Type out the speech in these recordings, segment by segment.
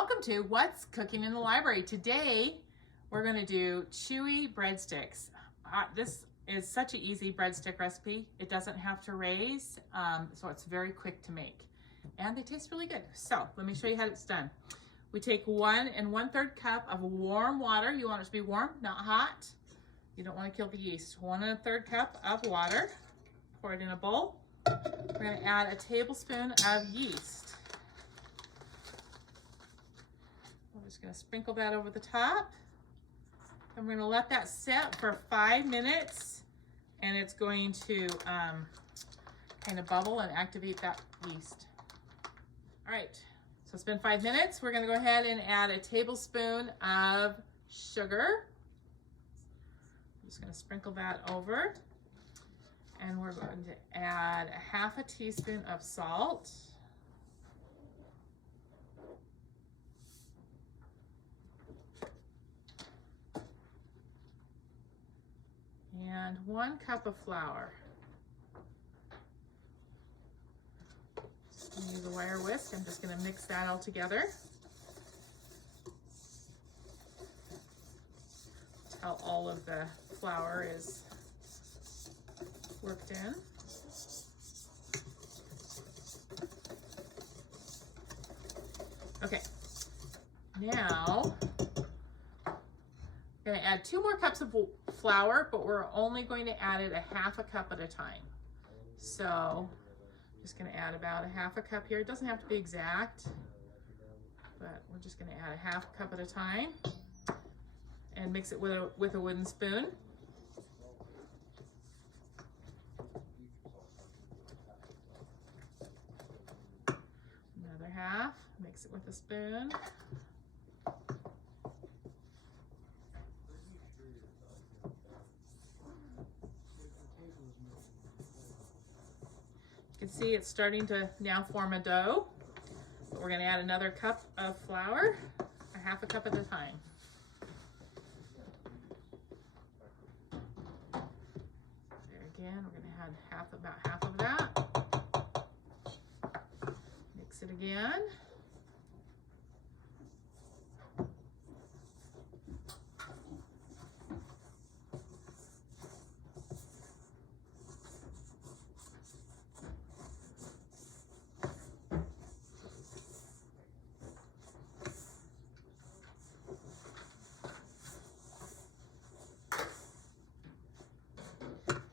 Welcome to What's Cooking in the Library. Today, we're going to do chewy breadsticks. This is such an easy breadstick recipe. It doesn't have to raise, so it's very quick to make. And they taste really good. So, let me show you how it's done. We take 1 1/3 cup of warm water. You want it to be warm, not hot. You don't want to kill the yeast. 1 1/3 cup of water. Pour it in a bowl. We're going to add a tablespoon of yeast. I'm just going to sprinkle that over the top. And we're going to let that set for 5 minutes, and it's going to kind of bubble and activate that yeast. All right, so it's been 5 minutes. We're going to go ahead and add a tablespoon of sugar. I'm just going to sprinkle that over. And we're going to add a 1/2 teaspoon of salt. And 1 cup of flour. Just going to use a wire whisk. I'm just going to mix that all together. Until all of the flour is worked in. Okay, now I'm going to add 2 more cups of flour, but we're only going to add it a 1/2 cup at a time. So I'm just going to add about a 1/2 cup here. It doesn't have to be exact, but we're just going to add a 1/2 cup at a time and mix it with a wooden spoon. Another 1/2, mix it with a spoon. You can see it's starting to now form a dough. But we're going to add another cup of flour, a 1/2 cup at a time. There again, we're going to add about half of that. Mix it again.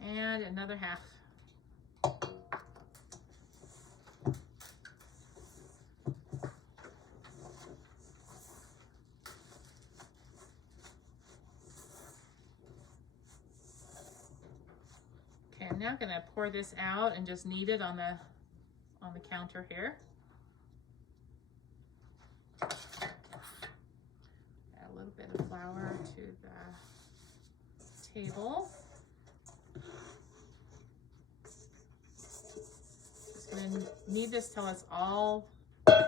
And another 1/2. Okay, I'm now going to pour this out and just knead it on the counter here. Add a little bit of flour to the table. Just going to knead this till it's all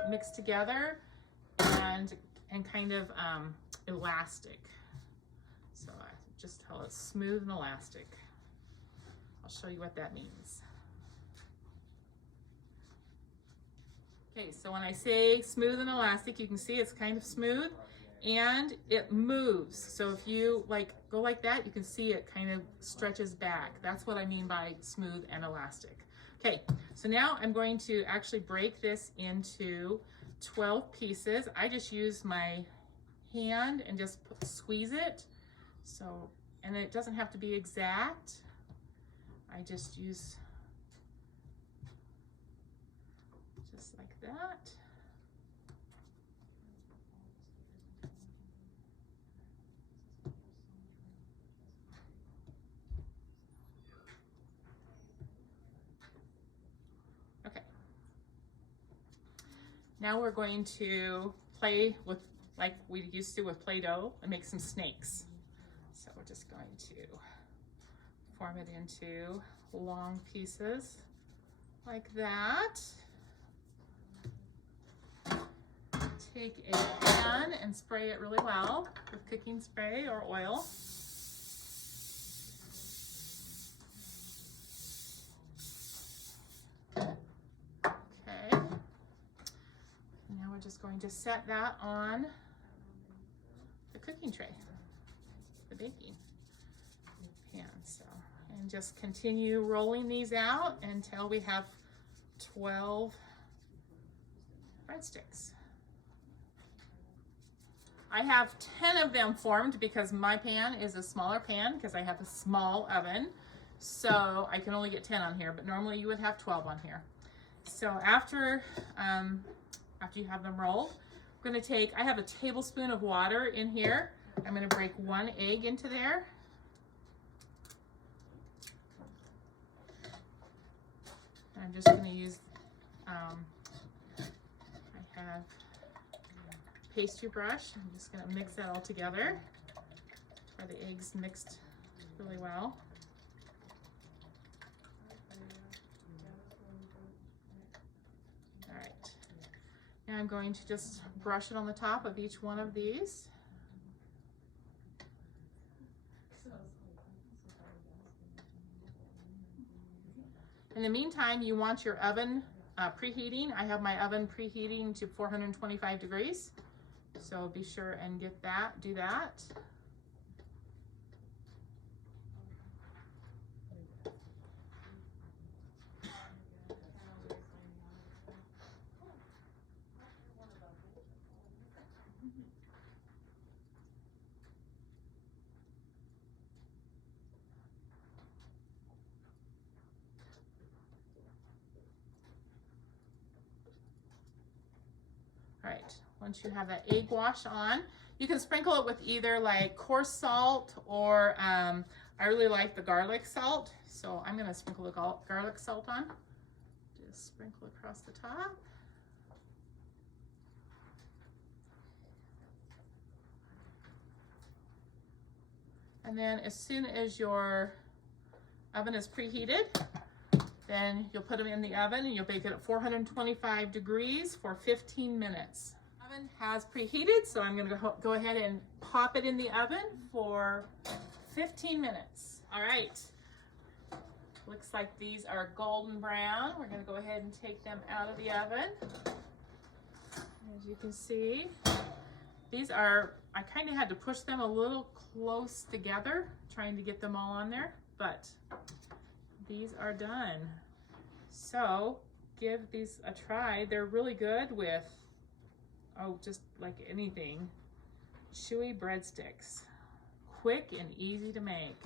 mixed together and kind of elastic. So just till it's smooth and elastic. I'll show you what that means. Okay, so when I say smooth and elastic, you can see it's kind of smooth and it moves. So if you go like that, you can see it kind of stretches back. That's what I mean by smooth and elastic. Okay, so now I'm going to actually break this into 12 pieces. I just use my hand and just squeeze it. So, and it doesn't have to be exact. I just use just like that. Okay. Now we're going to play with, like we used to with Play-Doh, and make some snakes. So we're just going to form it into long pieces like that. Take a pan and spray it really well with cooking spray or oil. going to set that on the cooking tray, the baking pan. So, and just continue rolling these out until we have 12 breadsticks. I have 10 of them formed because my pan is a smaller pan because I have a small oven. So I can only get 10 on here, but normally you would have 12 on here. So after you have them rolled, we're gonna take, I have a tablespoon of water in here. I'm gonna break 1 egg into there. I'm just gonna use, I have pastry brush. I'm just gonna mix that all together so the eggs mixed really well. All right, now I'm going to just brush it on the top of each one of these. In the meantime, you want your oven preheating. I have my oven preheating to 425 degrees. So be sure and get that, do that. All right, once you have that egg wash on, you can sprinkle it with either like coarse salt or I really like the garlic salt. So I'm gonna sprinkle the garlic salt on. Just sprinkle across the top. And then as soon as your oven is preheated, then you'll put them in the oven and you'll bake it at 425 degrees for 15 minutes. The oven has preheated, so I'm gonna go ahead and pop it in the oven for 15 minutes. All right, looks like these are golden brown. We're gonna go ahead and take them out of the oven. As you can see, these are, I kind of had to push them a little close together, trying to get them all on there, but these are done. So give these a try. They're really good with, oh, just like anything, chewy breadsticks. Quick and easy to make.